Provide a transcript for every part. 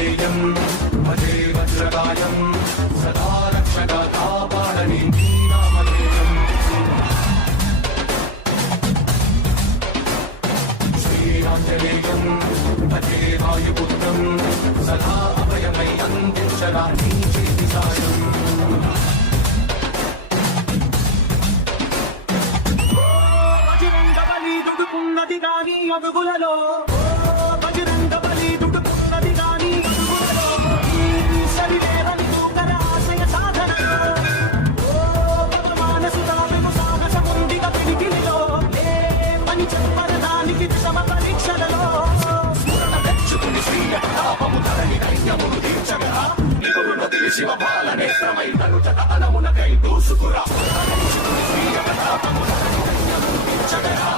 ఆంజనేయం భజే వజ్రకాయం సదా రక్షక కాపాడని నామధేయం శ్రీరాంజనేయం భజే వాయుపుత్రం సదా అభయమై అందించరా నీ చేతి సాయం దుడుకున్నది గాని అడుగులలో బజరంగ బలి దుడుకున్నది గాని అడుగులలో సరివేరని దూకర ఆశయ సాధన మానసు తాను సాహసముందిగా పిడికిలిలో పని చెప్పరదానికి శ్రమ పరీక్షలలో తెచ్చుకుని శ్రీయ ప్రతాపము ధరణి దైన్యమును తీర్చగా నిపుణుడు శివ పాలనేత్రమై తను చట అనమునకై దూసుకురా శ్రీయ ప్రతాపము ధరణి దైన్యమును తీర్చగా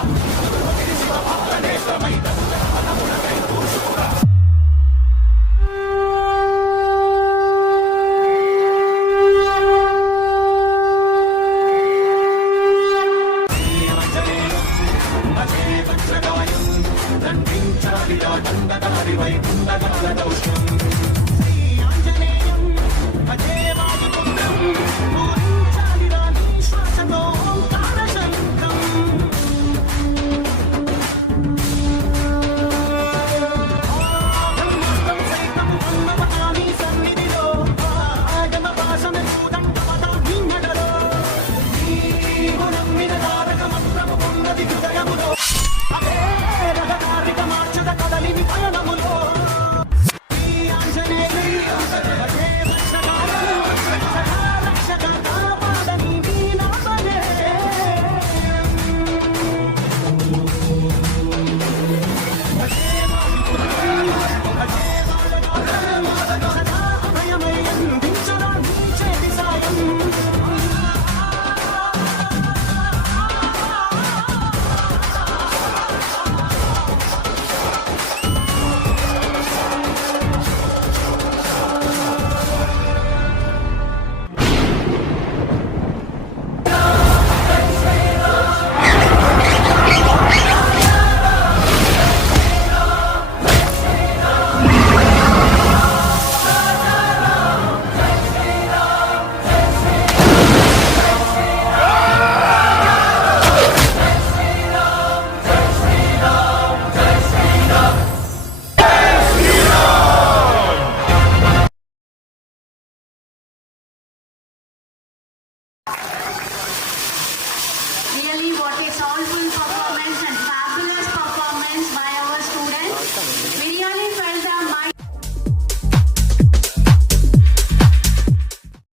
Really, what a soulful performance and fabulous performance by our students.